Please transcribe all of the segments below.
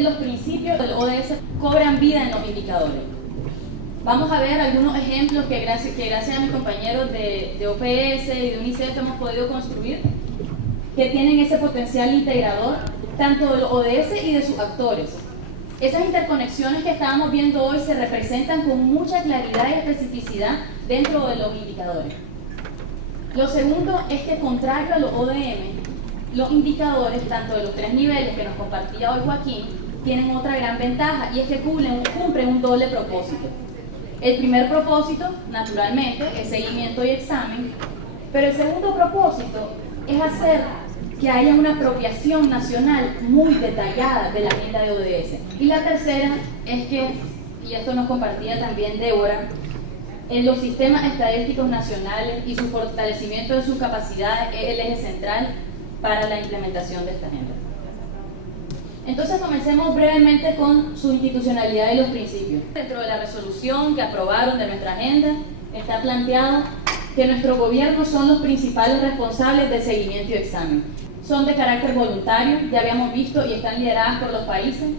Los principios del ODS cobran vida en los indicadores. Vamos a ver algunos ejemplos que gracias a mis compañeros de OPS y de UNICEF hemos podido construir, que tienen ese potencial integrador, tanto del ODS y de sus actores. Esas interconexiones que estábamos viendo hoy se representan con mucha claridad y especificidad dentro de los indicadores. Lo segundo es que, contrario a los ODM, los indicadores, tanto de los 3 niveles que nos compartía hoy Joaquín, tienen otra gran ventaja, y es que cumplen un doble propósito. El primer propósito, naturalmente, es seguimiento y examen, pero el segundo propósito es hacer que haya una apropiación nacional muy detallada de la agenda de ODS. Y la tercera es que, y esto nos compartía también Débora, en los sistemas estadísticos nacionales y su fortalecimiento de sus capacidades es el eje central para la implementación de esta agenda. Entonces comencemos brevemente con su institucionalidad y los principios. Dentro de la resolución que aprobaron de nuestra agenda está planteado que nuestros gobiernos son los principales responsables del seguimiento y examen. Son de carácter voluntario, ya habíamos visto, y están lideradas por los países.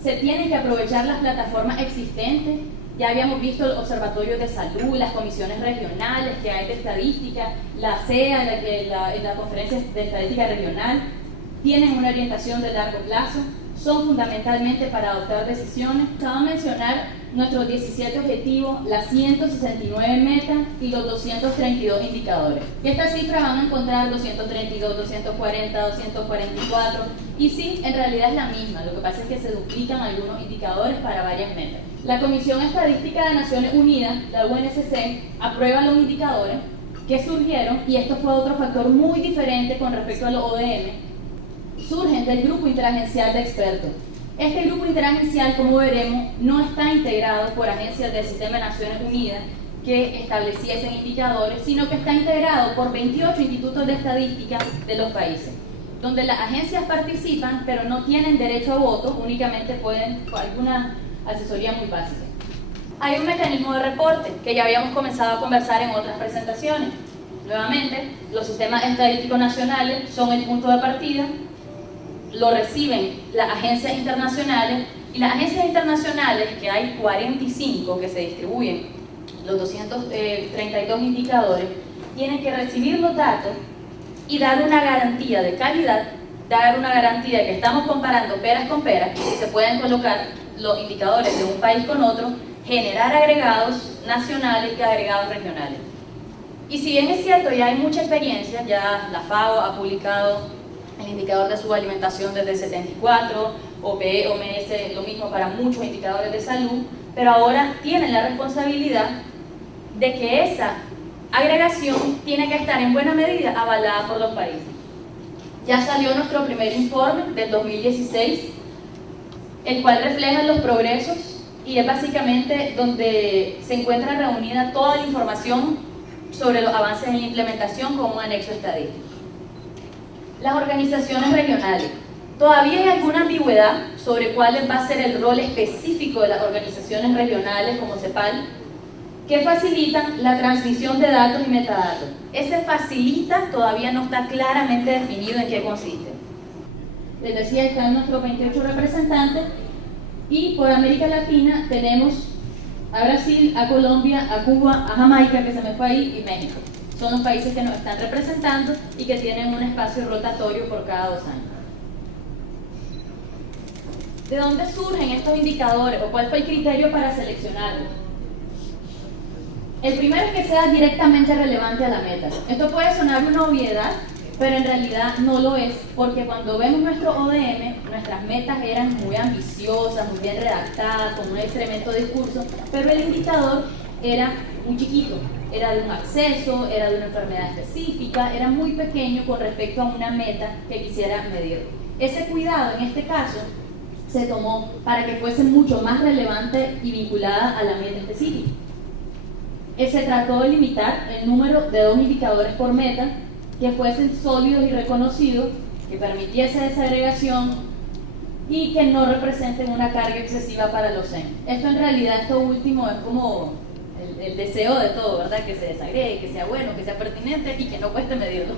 Se tienen que aprovechar las plataformas existentes, ya habíamos visto los observatorios de salud, las comisiones regionales que hay de estadística, la CEA, la Conferencia de Estadística Regional. Tienen una orientación de largo plazo, son fundamentalmente para adoptar decisiones. Acabo de mencionar nuestros 17 objetivos, las 169 metas y los 232 indicadores. Y estas cifras van a encontrar 232, 240, 244, y sí, en realidad es la misma, lo que pasa es que se duplican algunos indicadores para varias metas. La Comisión Estadística de Naciones Unidas, la UNSC, aprueba los indicadores que surgieron, y esto fue otro factor muy diferente con respecto a los ODM, surgen del grupo interagencial de expertos. Este grupo interagencial, como veremos, no está integrado por agencias del Sistema de Naciones Unidas que estableciesen indicadores, sino que está integrado por 28 institutos de estadística de los países, donde las agencias participan, pero no tienen derecho a voto, únicamente pueden con alguna asesoría muy básica. Hay un mecanismo de reporte que ya habíamos comenzado a conversar en otras presentaciones. Nuevamente, los sistemas estadísticos nacionales son el punto de partida, lo reciben las agencias internacionales, y las agencias internacionales, que hay 45 que se distribuyen, los 232 indicadores, tienen que recibir los datos y dar una garantía de calidad, dar una garantía de que estamos comparando peras con peras, y se pueden colocar los indicadores de un país con otro, generar agregados nacionales y agregados regionales. Y si bien es cierto, ya hay mucha experiencia, ya la FAO ha publicado el indicador de subalimentación desde el 74, OPE, OMS, lo mismo para muchos indicadores de salud, pero ahora tienen la responsabilidad de que esa agregación tiene que estar en buena medida avalada por los países. Ya salió nuestro primer informe del 2016, el cual refleja los progresos, y es básicamente donde se encuentra reunida toda la información sobre los avances en la implementación como un anexo estadístico. Las organizaciones regionales. Todavía hay alguna ambigüedad sobre cuál va a ser el rol específico de las organizaciones regionales como CEPAL, que facilitan la transmisión de datos y metadatos. Ese facilita todavía no está claramente definido en qué consiste. Les decía, están nuestros 28 representantes, y por América Latina tenemos a Brasil, a Colombia, a Cuba, a Jamaica, que se me fue ahí, y México. Son los países que nos están representando y que tienen un espacio rotatorio por cada 2 años. ¿De dónde surgen estos indicadores o cuál fue el criterio para seleccionarlos? El primero es que sea directamente relevante a la meta. Esto puede sonar una obviedad, pero en realidad no lo es, porque cuando vemos nuestro ODM, nuestras metas eran muy ambiciosas, muy bien redactadas, con un extremento discurso, pero el indicador era muy chiquito. Era de un acceso, era de una enfermedad específica, era muy pequeño con respecto a una meta que quisiera medir. Ese cuidado, en este caso, se tomó para que fuese mucho más relevante y vinculada a la meta específica. Se trató de limitar el número de 2 indicadores por meta, que fuesen sólidos y reconocidos, que permitiese desagregación y que no representen una carga excesiva para los CEN. Esto en realidad, esto último es como el deseo de todo, ¿verdad? Que se desagregue, que sea bueno, que sea pertinente y que no cueste medirlo.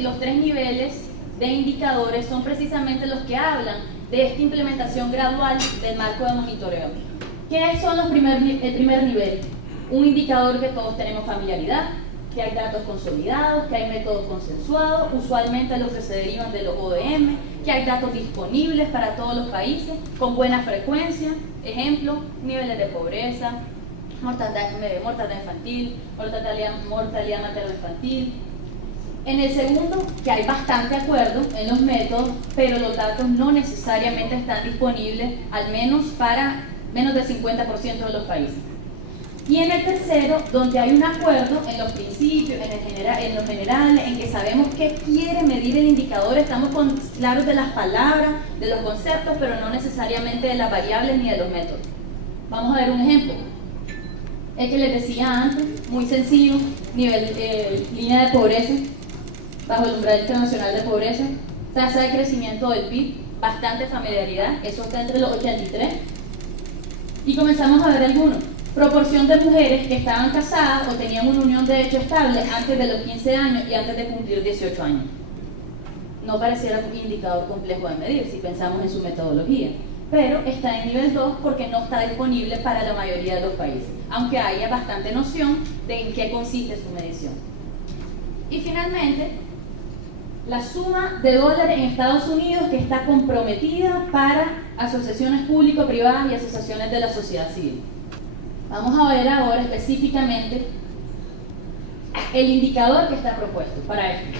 Los 3 niveles de indicadores son precisamente los que hablan de esta implementación gradual del marco de monitoreo. ¿Qué son el primer nivel? Un indicador que todos tenemos familiaridad, que hay datos consolidados, que hay métodos consensuados, usualmente los que se derivan de los ODM, que hay datos disponibles para todos los países, con buena frecuencia, ejemplo, niveles de pobreza, mortalidad infantil, mortalidad materno-infantil. En el segundo, que hay bastante acuerdo en los métodos, pero los datos no necesariamente están disponibles, al menos para menos del 50% de los países. Y en el tercero, donde hay un acuerdo en los principios, en los generales, en que sabemos qué quiere medir el indicador, estamos claros de las palabras, de los conceptos, pero no necesariamente de las variables ni de los métodos. Vamos a ver un ejemplo. El que les decía antes, muy sencillo, línea de pobreza, bajo el umbral internacional de pobreza, tasa de crecimiento del PIB, bastante familiaridad, eso está entre los 83. Y comenzamos a ver algunos. Proporción de mujeres que estaban casadas o tenían una unión de hecho estable antes de los 15 años y antes de cumplir 18 años. No pareciera un indicador complejo de medir si pensamos en su metodología, pero está en nivel 2 porque no está disponible para la mayoría de los países, aunque haya bastante noción de en qué consiste su medición. Y finalmente, la suma de dólares en Estados Unidos que está comprometida para asociaciones público-privadas y asociaciones de la sociedad civil. Vamos a ver ahora específicamente el indicador que está propuesto para esto.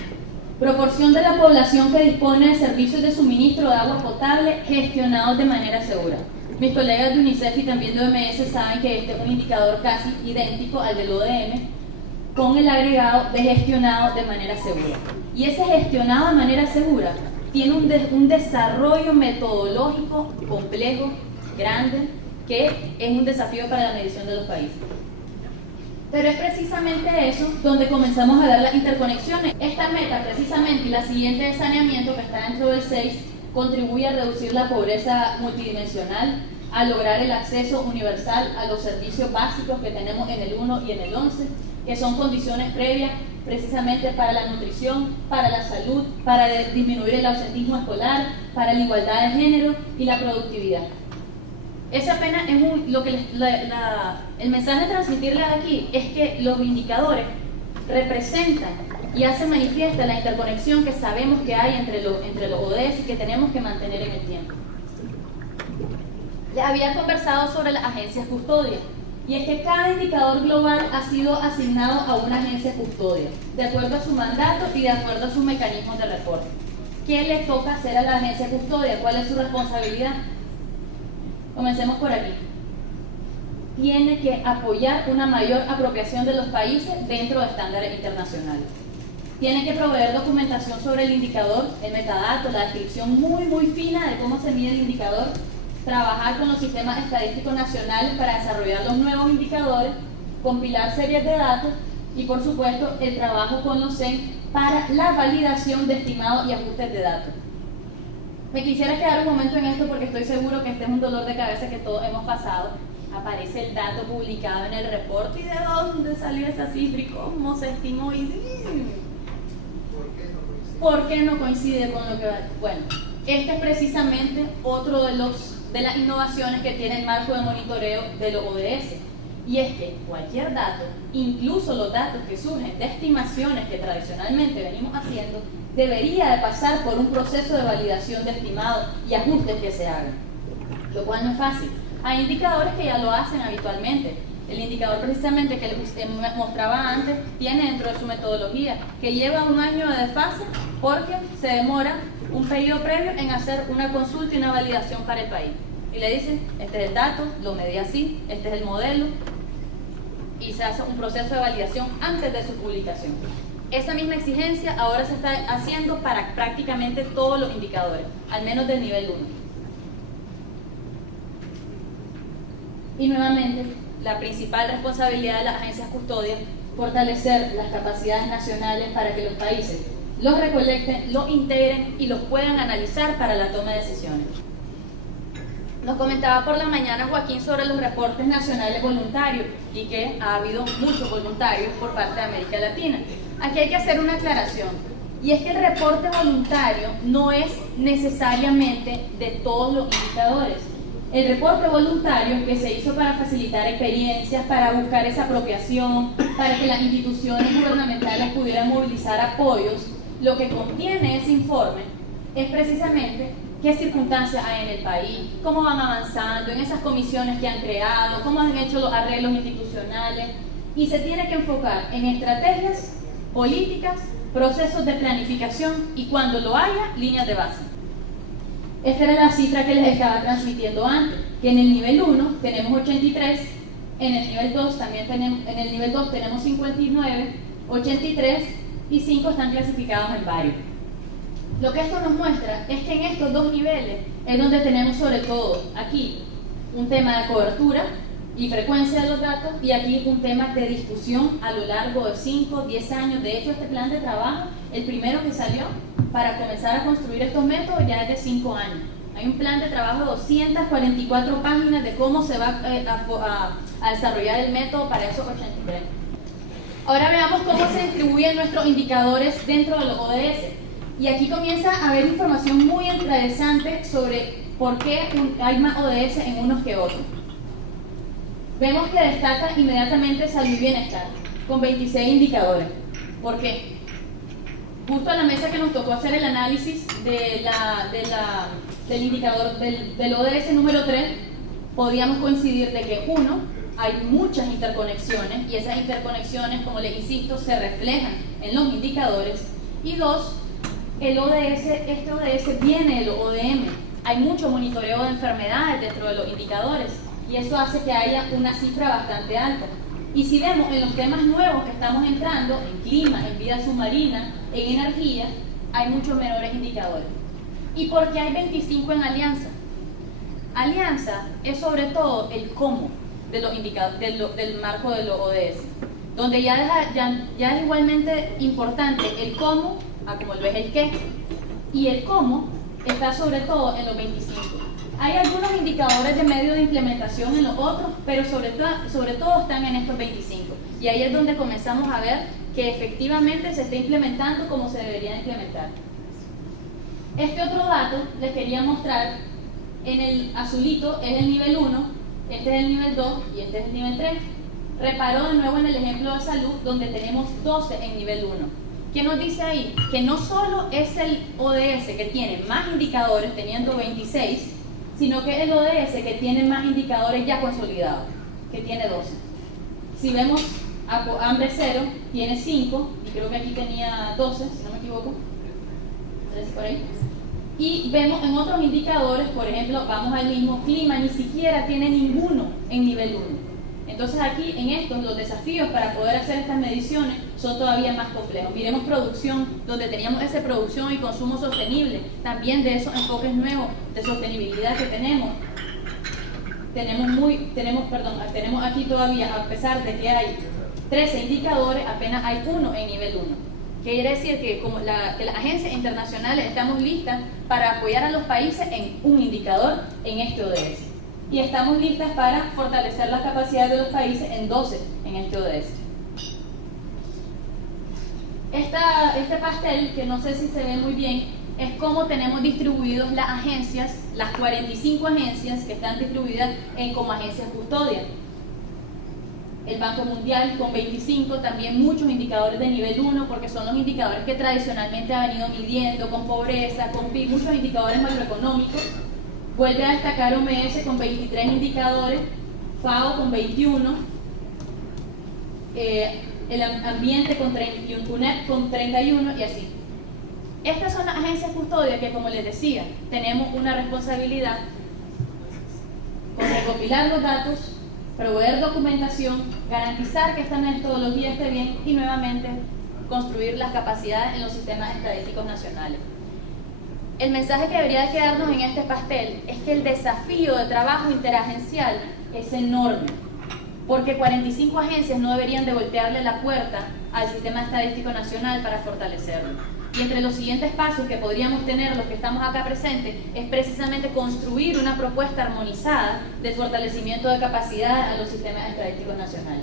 Proporción de la población que dispone de servicios de suministro de agua potable gestionados de manera segura. Mis colegas de UNICEF y también de OMS saben que este es un indicador casi idéntico al del ODM, con el agregado de gestionado de manera segura. Y ese gestionado de manera segura tiene un desarrollo metodológico complejo, grande, que es un desafío para la medición de los países. Pero es precisamente eso donde comenzamos a ver las interconexiones. Esta meta precisamente y la siguiente de saneamiento, que está dentro del 6, contribuye a reducir la pobreza multidimensional, a lograr el acceso universal a los servicios básicos que tenemos en el 1 y en el 11, que son condiciones previas precisamente para la nutrición, para la salud, para disminuir el ausentismo escolar, para la igualdad de género y la productividad. Ese apenas es el mensaje de transmitirles aquí es que los indicadores representan y hacen manifiesta la interconexión que sabemos que hay entre los ODS y que tenemos que mantener en el tiempo. Ya había conversado sobre las agencias custodias, y es que cada indicador global ha sido asignado a una agencia custodia, de acuerdo a su mandato y de acuerdo a sus mecanismos de reporte. ¿Qué le toca hacer a la agencia custodia? ¿Cuál es su responsabilidad? Comencemos por aquí. Tiene que apoyar una mayor apropiación de los países dentro de estándares internacionales. Tiene que proveer documentación sobre el indicador, el metadato, la descripción muy fina de cómo se mide el indicador, trabajar con los sistemas estadísticos nacionales para desarrollar los nuevos indicadores, compilar series de datos y, por supuesto, el trabajo con los CEN para la validación de estimados y ajustes de datos. Me quisiera quedar un momento en esto porque estoy seguro que este es un dolor de cabeza que todos hemos pasado. Aparece el dato publicado en el reporte y de dónde salió esa cifra y cómo se estimó y ¿por qué no coincide con lo que va? Bueno, este es precisamente otro de las innovaciones que tiene el marco de monitoreo de los ODS. Y es que cualquier dato, incluso los datos que surgen de estimaciones que tradicionalmente venimos haciendo, debería de pasar por un proceso de validación de estimados y ajustes que se hagan, lo cual no es fácil. Hay indicadores que ya lo hacen habitualmente. El indicador precisamente que les mostraba antes tiene dentro de su metodología que lleva un año de desfase porque se demora un periodo previo en hacer una consulta y una validación para el país. Y le dicen, este es el dato, lo medí así, este es el modelo, y se hace un proceso de validación antes de su publicación. Esa misma exigencia ahora se está haciendo para prácticamente todos los indicadores, al menos del nivel 1. Y nuevamente, la principal responsabilidad de las agencias custodias, fortalecer las capacidades nacionales para que los países los recolecten, los integren y los puedan analizar para la toma de decisiones. Nos comentaba por la mañana Joaquín sobre los reportes nacionales voluntarios y que ha habido muchos voluntarios por parte de América Latina. Aquí hay que hacer una aclaración, Y es que el reporte voluntario no es necesariamente de todos los indicadores. El reporte voluntario que se hizo para facilitar experiencias, para buscar esa apropiación, para que las instituciones gubernamentales pudieran movilizar apoyos, lo que contiene ese informe es precisamente qué circunstancias hay en el país, cómo van avanzando en esas comisiones que han creado, cómo han hecho los arreglos institucionales, y se tiene que enfocar en estrategias, políticas, procesos de planificación y, cuando lo haya, líneas de base. Esta era la cifra que les estaba transmitiendo antes, que en el nivel 1 tenemos 83, en el nivel 2 también tenemos 59, 83 y 5 están clasificados en varios. Lo que esto nos muestra es que en estos dos niveles es donde tenemos, sobre todo aquí, un tema de cobertura y frecuencia de los datos, y aquí un tema de discusión a lo largo de 5, 10 años. De hecho, este plan de trabajo, el primero que salió para comenzar a construir estos métodos, ya es de 5 años. Hay un plan de trabajo de 244 páginas de cómo se va a desarrollar el método para esos 83. Ahora veamos cómo se distribuyen nuestros indicadores dentro de los ODS. Y aquí comienza a haber información muy interesante sobre por qué hay más ODS en unos que otros. Vemos que destaca inmediatamente salud y bienestar, con 26 indicadores. ¿Por qué? Justo a la mesa que nos tocó hacer el análisis del indicador del ODS número 3, podíamos coincidir de que, uno, hay muchas interconexiones, y esas interconexiones, como les insisto, se reflejan en los indicadores. Y dos, este ODS viene del ODM. Hay mucho monitoreo de enfermedades dentro de los indicadores, y eso hace que haya una cifra bastante alta. Y si vemos en los temas nuevos que estamos entrando, en clima, en vida submarina, en energía, hay muchos menores indicadores. ¿Y por qué hay 25 en Alianza? Alianza es sobre todo el cómo de los indicadores, del marco de los ODS, donde ya es igualmente importante el cómo a como lo es el qué, y el cómo está sobre todo en los 25. Hay algunos indicadores de medio de implementación en los otros, pero sobre todo están en estos 25. Y ahí es donde comenzamos a ver que efectivamente se está implementando como se debería implementar. Este otro dato les quería mostrar. En el azulito es el nivel 1, este es el nivel 2 y este es el nivel 3. Reparó de nuevo en el ejemplo de salud, donde tenemos 12 en nivel 1. ¿Qué nos dice ahí? Que no solo es el ODS que tiene más indicadores, teniendo 26, sino que es el ODS que tiene más indicadores ya consolidados, que tiene 12. Si vemos, hambre cero tiene 5, y creo que aquí tenía 12, si no me equivoco. 3 por ahí. Y vemos en otros indicadores, por ejemplo, vamos al mismo, clima ni siquiera tiene ninguno en nivel 1. Entonces aquí, en estos, los desafíos para poder hacer estas mediciones son todavía más complejos. Miremos producción, donde teníamos esa producción y consumo sostenible, también de esos enfoques nuevos de sostenibilidad que tenemos. Tenemos aquí todavía, a pesar de que hay 13 indicadores, apenas hay uno en nivel 1. Quiere decir que como que las agencias internacionales estamos listas para apoyar a los países en un indicador en este ODS. Y estamos listas para fortalecer las capacidades de los países en 12 en este ODS. Este pastel, que no sé si se ve muy bien, es cómo tenemos distribuidos las agencias, las 45 agencias que están distribuidas como agencias custodia. El Banco Mundial con 25, también muchos indicadores de nivel 1, porque son los indicadores que tradicionalmente ha venido midiendo, con pobreza, con PIB, muchos indicadores macroeconómicos. Vuelve a destacar OMS con 23 indicadores, FAO con 21, el ambiente con 31, UNEP con 31 y así. Estas son las agencias custodias que, como les decía, tenemos una responsabilidad con recopilar los datos, proveer documentación, garantizar que esta metodología esté bien y nuevamente construir las capacidades en los sistemas estadísticos nacionales. El mensaje que debería quedarnos en este pastel es que el desafío de trabajo interagencial es enorme, porque 45 agencias no deberían de voltearle la puerta al sistema estadístico nacional para fortalecerlo. Y entre los siguientes pasos que podríamos tener los que estamos acá presentes es precisamente construir una propuesta armonizada de fortalecimiento de capacidad a los sistemas estadísticos nacionales.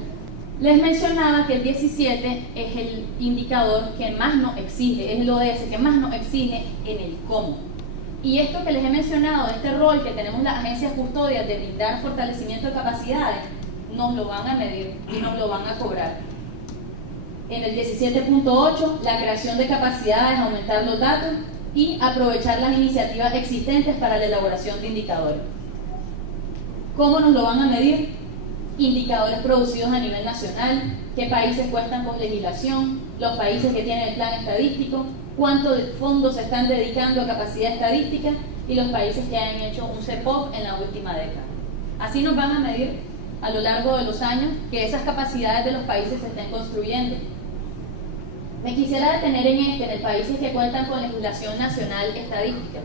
Les mencionaba que el 17 es el indicador que más nos exige, es el ODS que más nos exige en el cómo. Y esto que les he mencionado, este rol que tenemos las agencias custodias de brindar fortalecimiento de capacidades, nos lo van a medir y nos lo van a cobrar. En el 17.8, la creación de capacidades, aumentar los datos y aprovechar las iniciativas existentes para la elaboración de indicadores. ¿Cómo nos lo van a medir? Indicadores producidos a nivel nacional, qué países cuentan con legislación, los países que tienen el plan estadístico, cuántos fondos se están dedicando a capacidad estadística y los países que han hecho un CEPOP en la última década. Así nos van a medir a lo largo de los años que esas capacidades de los países se estén construyendo. Me quisiera detener en el países que cuentan con legislación nacional estadística.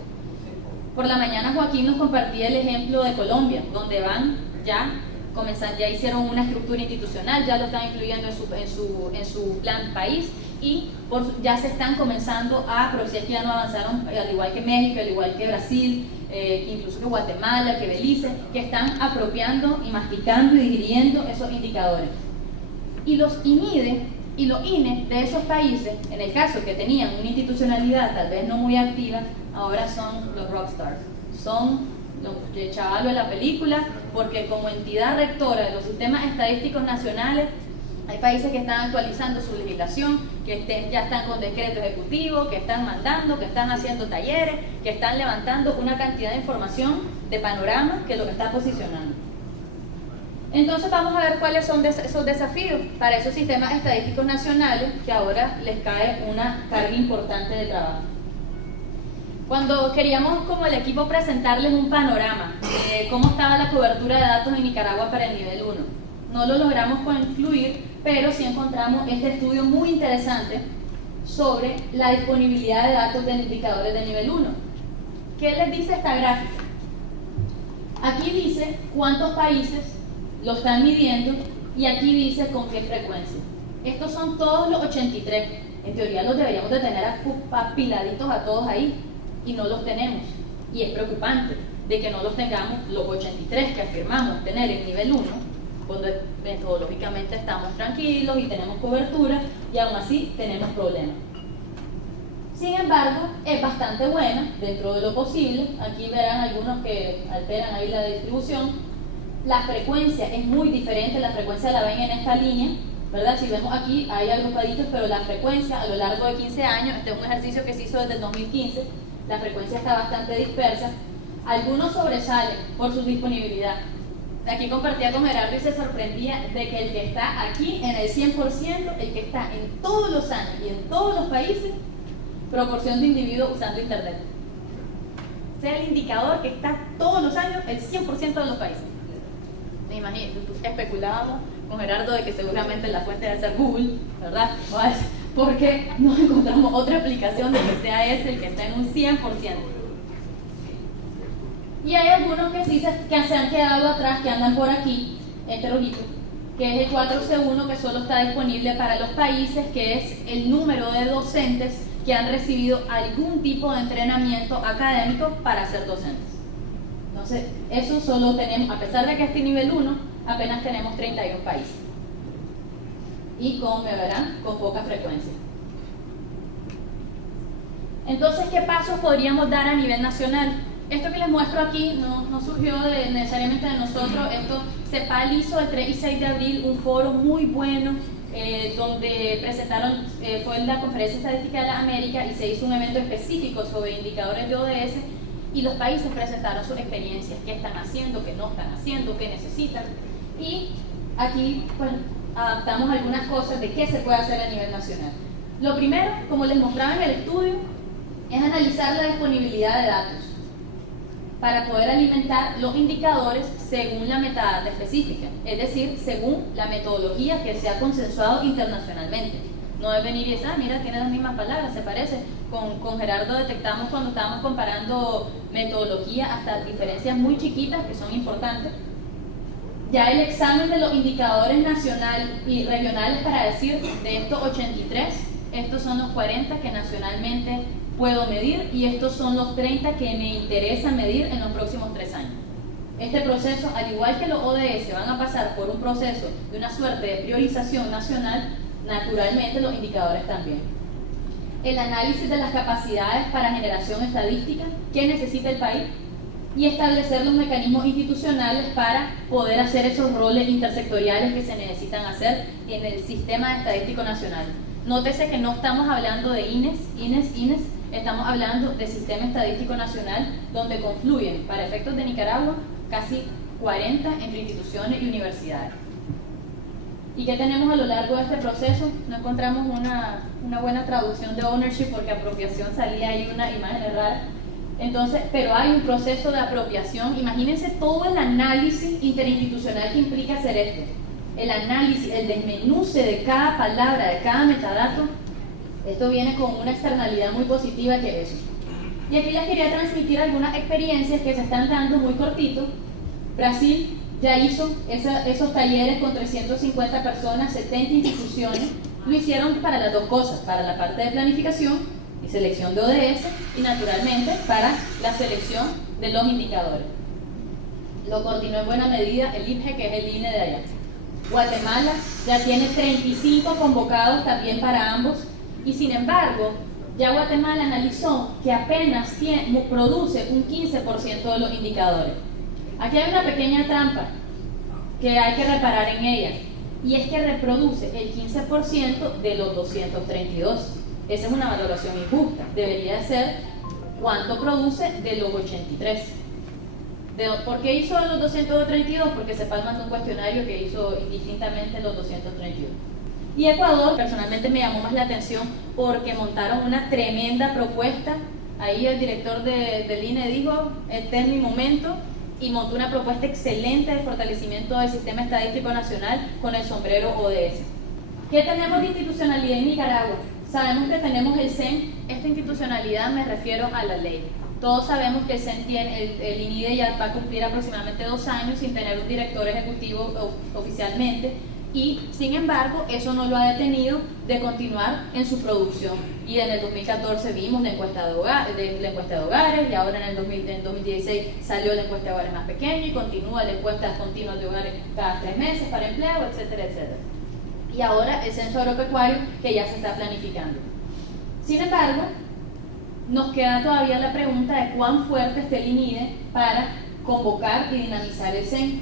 Por la mañana Joaquín nos compartía el ejemplo de Colombia, donde van ya hicieron una estructura institucional, ya lo están incluyendo en su plan país y ya se están comenzando pero si es que ya no avanzaron, al igual que México, al igual que Brasil, incluso que Guatemala, que Belice, que están apropiando y masticando y digiriendo esos indicadores. Y los INIDE y los INE de esos países, en el caso que tenían una institucionalidad tal vez no muy activa, ahora son los rockstars, son los chavalos de la película, porque como entidad rectora de los sistemas estadísticos nacionales, hay países que están actualizando su legislación, que ya están con decreto ejecutivo, que están mandando, que están haciendo talleres, que están levantando una cantidad de información de panorama que lo está posicionando. Entonces vamos a ver cuáles son esos desafíos para esos sistemas estadísticos nacionales que ahora les cae una carga importante de trabajo. Cuando queríamos como el equipo presentarles un panorama de cómo estaba la cobertura de datos en Nicaragua para el nivel 1, no lo logramos concluir, pero sí encontramos este estudio muy interesante sobre la disponibilidad de datos de indicadores de nivel 1. ¿Qué les dice esta gráfica? Aquí dice cuántos países lo están midiendo y aquí dice con qué frecuencia. Estos son todos los 83. En teoría los deberíamos de tener apiladitos a todos ahí y no los tenemos. Y es preocupante de que no los tengamos los 83 que afirmamos tener en nivel 1, cuando metodológicamente estamos tranquilos y tenemos cobertura y aún así tenemos problemas. Sin embargo, es bastante buena dentro de lo posible. Aquí verán algunos que alteran ahí la distribución. La frecuencia es muy diferente, la frecuencia la ven en esta línea, ¿verdad? Si vemos aquí hay agrupaditos, pero la frecuencia a lo largo de 15 años, este es un ejercicio que se hizo desde el 2015, la frecuencia está bastante dispersa. Algunos sobresalen por su disponibilidad. Aquí compartía con Gerardo y se sorprendía de que el que está aquí en el 100%, el que está en todos los años y en todos los países, proporción de individuos usando internet. Ese es el indicador que está todos los años, el 100% de los países. Me imagino, especulábamos con Gerardo de que seguramente la fuente debe ser Google, ¿verdad? Porque no encontramos otra aplicación de que sea ese el que está en un 100%. Y hay algunos que sí que se han quedado atrás, que andan por aquí, este rojito, que es el 4C1, que solo está disponible para los países, que es el número de docentes que han recibido algún tipo de entrenamiento académico para ser docentes. Entonces, eso solo tenemos, a pesar de que este nivel 1, apenas tenemos 31 países. Y como me verán, con poca frecuencia. Entonces, ¿qué pasos podríamos dar a nivel nacional? Esto que les muestro aquí no surgió necesariamente de nosotros. Esto CEPAL hizo el 3 y 6 de abril un foro muy bueno donde presentaron, fue la Conferencia Estadística de las Américas y se hizo un evento específico sobre indicadores de ODS y los países presentaron sus experiencias, qué están haciendo, qué no están haciendo, qué necesitan. Y aquí pues, adaptamos algunas cosas de qué se puede hacer a nivel nacional. Lo primero, como les mostraba en el estudio, es analizar la disponibilidad de datos para poder alimentar los indicadores según la metadata específica, es decir, según la metodología que se ha consensuado internacionalmente. No es venir y decir, mira, tiene las mismas palabras, se parece. Con Gerardo detectamos cuando estábamos comparando metodología hasta diferencias muy chiquitas que son importantes. Ya el examen de los indicadores nacional y regionales para decir de estos 83, estos son los 40 que nacionalmente puedo medir y estos son los 30 que me interesa medir en los próximos 3 años. Este proceso, al igual que los ODS van a pasar por un proceso de una suerte de priorización nacional, naturalmente los indicadores también. El análisis de las capacidades para generación estadística que necesita el país y establecer los mecanismos institucionales para poder hacer esos roles intersectoriales que se necesitan hacer en el sistema estadístico nacional. Nótese que no estamos hablando de INES, estamos hablando de Sistema Estadístico Nacional, donde confluyen, para efectos de Nicaragua, casi 40 entre instituciones y universidades. ¿Y qué tenemos a lo largo de este proceso? No encontramos una buena traducción de ownership porque apropiación salía ahí una imagen rara. Entonces, pero hay un proceso de apropiación. Imagínense todo el análisis interinstitucional que implica hacer esto. El análisis, el desmenuce de cada palabra, de cada metadato. Esto viene con una externalidad muy positiva que es eso. Y aquí les quería transmitir algunas experiencias que se están dando muy cortito. Brasil ya hizo esos talleres con 350 personas, 70 instituciones. Lo hicieron para las dos cosas, para la parte de planificación y selección de ODS y naturalmente para la selección de los indicadores. Lo coordinó en buena medida el IPGE, que es el INE de allá. Guatemala ya tiene 35 convocados también para ambos y sin embargo ya Guatemala analizó que apenas produce un 15% de los indicadores. Aquí hay una pequeña trampa que hay que reparar en ella y es que reproduce el 15% de los 232. Esa es una valoración injusta. Debería ser cuánto produce de los 83. ¿Por qué hizo los 232? Porque CEPAL mandó un cuestionario que hizo indistintamente los 232. Y Ecuador, personalmente me llamó más la atención porque montaron una tremenda propuesta. Ahí el director del INE dijo, este es mi momento, y montó una propuesta excelente de fortalecimiento del Sistema Estadístico Nacional con el sombrero ODS. ¿Qué tenemos de institucionalidad en Nicaragua? Sabemos que tenemos el CEN. Esta institucionalidad me refiero a la ley. Todos sabemos que el CEN tiene, el INIDE ya va a cumplir aproximadamente 2 años sin tener un director ejecutivo oficialmente, y sin embargo eso no lo ha detenido de continuar en su producción. Y en el 2014 vimos la encuesta de hogares, y ahora en el 2016 salió la encuesta de hogares más pequeña y continúa la encuesta continua de hogares cada 3 meses para empleo, etcétera, etcétera. Y ahora el censo agropecuario que ya se está planificando. Sin embargo, nos queda todavía la pregunta de cuán fuerte esté el INIDE para convocar y dinamizar el CEN,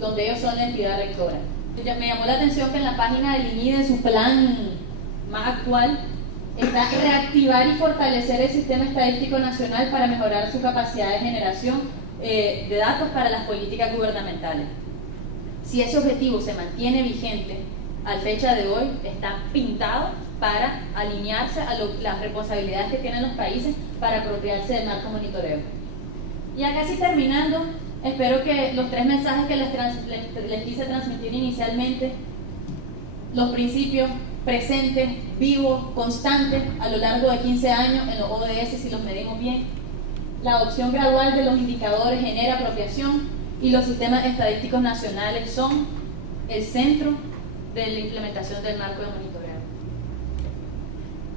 donde ellos son la entidad rectora. Me llamó la atención que en la página del INIDE, su plan más actual, está reactivar y fortalecer el Sistema Estadístico Nacional para mejorar su capacidad de generación de datos para las políticas gubernamentales. Si ese objetivo se mantiene vigente a fecha de hoy, está pintado para alinearse a las responsabilidades que tienen los países para apropiarse del marco monitoreo. Y ya casi terminando, espero que los 3 mensajes que les quise transmitir inicialmente, los principios presentes, vivos, constantes a lo largo de 15 años en los ODS si los medimos bien, la adopción gradual de los indicadores genera apropiación y los sistemas estadísticos nacionales son el centro de la implementación del marco de monitoreo.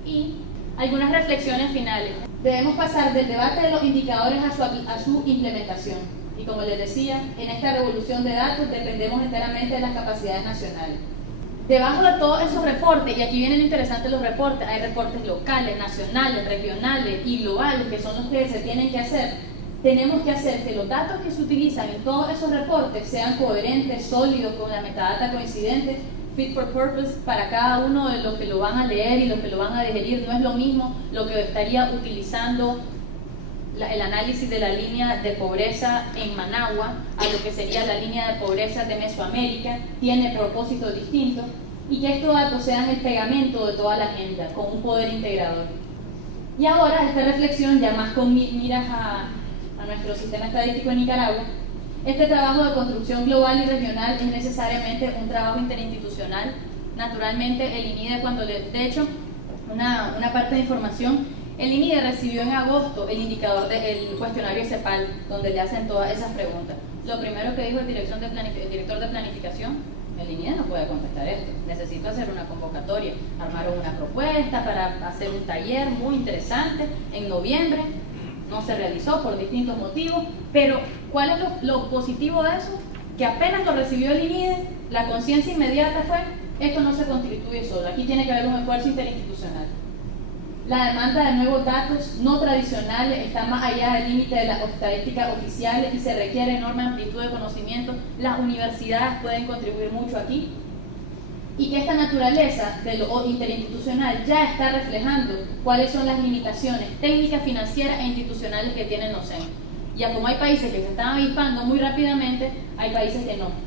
Y algunas reflexiones finales. Debemos pasar del debate de los indicadores a su implementación. Y como les decía, en esta revolución de datos dependemos enteramente de las capacidades nacionales. Debajo de todos esos reportes, y aquí vienen interesantes los reportes, hay reportes locales, nacionales, regionales y globales, que son los que se tienen que hacer. Tenemos que hacer que los datos que se utilizan en todos esos reportes sean coherentes, sólidos, con la metadata coincidente, fit for purpose para cada uno de los que lo van a leer y los que lo van a digerir. No es lo mismo lo que estaría utilizando el análisis de la línea de pobreza en Managua a lo que sería la línea de pobreza de Mesoamérica. Tiene propósitos distintos, y que estos datos sean el pegamento de toda la agenda con un poder integrador. Y ahora esta reflexión ya más con miras a nuestro sistema estadístico en Nicaragua. Este trabajo de construcción global y regional es necesariamente un trabajo interinstitucional. Naturalmente el INIDE, de hecho, una parte de información, el INIDE recibió en agosto el indicador del cuestionario CEPAL, donde le hacen todas esas preguntas. Lo primero que dijo el director de planificación, el INIDE no puede contestar esto, necesito hacer una convocatoria. Armaron una propuesta para hacer un taller muy interesante en noviembre. no se realizó por distintos motivos, pero ¿cuál es lo positivo de eso? Que apenas lo recibió el INIDE, la conciencia inmediata fue, esto no se constituye solo, aquí tiene que haber un esfuerzo interinstitucional. La demanda de nuevos datos no tradicionales está más allá del límite de las estadísticas oficiales y se requiere enorme amplitud de conocimiento. Las universidades pueden contribuir mucho aquí. Y que esta naturaleza de lo interinstitucional ya está reflejando cuáles son las limitaciones técnicas, financieras e institucionales que tienen los CEN. Ya como hay países que se están avispando muy rápidamente, hay países que no.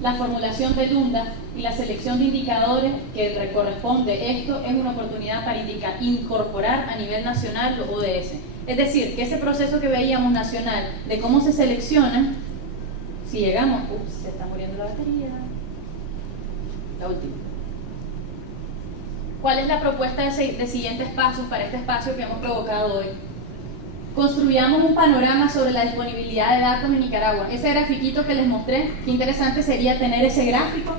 La formulación de LUNDA y la selección de indicadores que corresponde esto es una oportunidad para incorporar a nivel nacional los ODS. Es decir, que ese proceso que veíamos nacional de cómo se seleccionan, si llegamos, se está muriendo la batería. La última. ¿Cuál es la propuesta de siguientes pasos para este espacio que hemos provocado hoy? Construyamos un panorama sobre la disponibilidad de datos en Nicaragua. Ese grafiquito que les mostré, qué interesante sería tener ese gráfico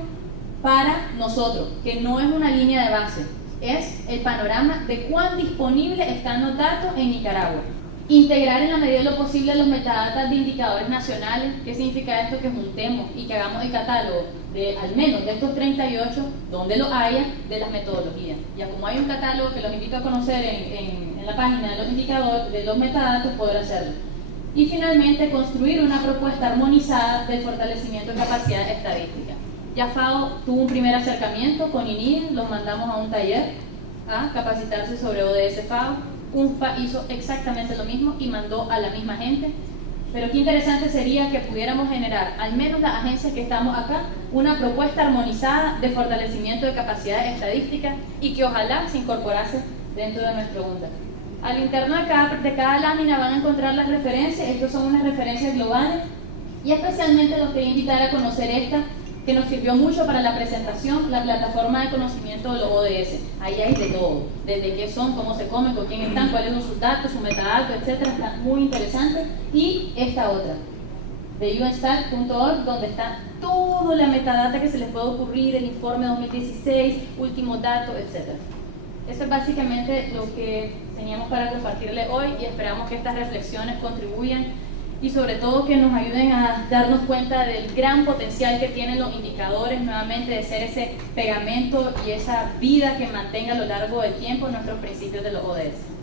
para nosotros, que no es una línea de base, es el panorama de cuán disponibles están los datos en Nicaragua. Integrar en la medida de lo posible los metadatas de indicadores nacionales. ¿Qué significa esto? Que juntemos y que hagamos el catálogo de al menos de estos 38, donde lo haya, de las metodologías. Ya como hay un catálogo que los invito a conocer en la página de los indicadores, de los metadatos, poder hacerlo. Y finalmente, construir una propuesta armonizada del fortalecimiento de capacidad estadística. Ya FAO tuvo un primer acercamiento con INIDE, los mandamos a un taller a capacitarse sobre ODS FAO. UNFPA hizo exactamente lo mismo y mandó a la misma gente, pero qué interesante sería que pudiéramos generar, al menos las agencias que estamos acá, una propuesta armonizada de fortalecimiento de capacidad estadística y que ojalá se incorporase dentro de nuestro UNDA. Al interno de cada lámina van a encontrar las referencias. Estas son unas referencias globales y especialmente los quería invitar a conocer esta, que nos sirvió mucho para la presentación, la plataforma de conocimiento de los ODS. Ahí hay de todo, desde qué son, cómo se comen, con quién están, cuáles son sus datos, su metadato, etcétera. Está muy interesante. Y esta otra, de unstat.org, donde está toda la metadata que se les puede ocurrir, el informe 2016, últimos datos, etcétera. Eso es básicamente lo que teníamos para compartirles hoy y esperamos que estas reflexiones contribuyan y sobre todo que nos ayuden a darnos cuenta del gran potencial que tienen los indicadores, nuevamente de ser ese pegamento y esa vida que mantenga a lo largo del tiempo nuestros principios de los ODS.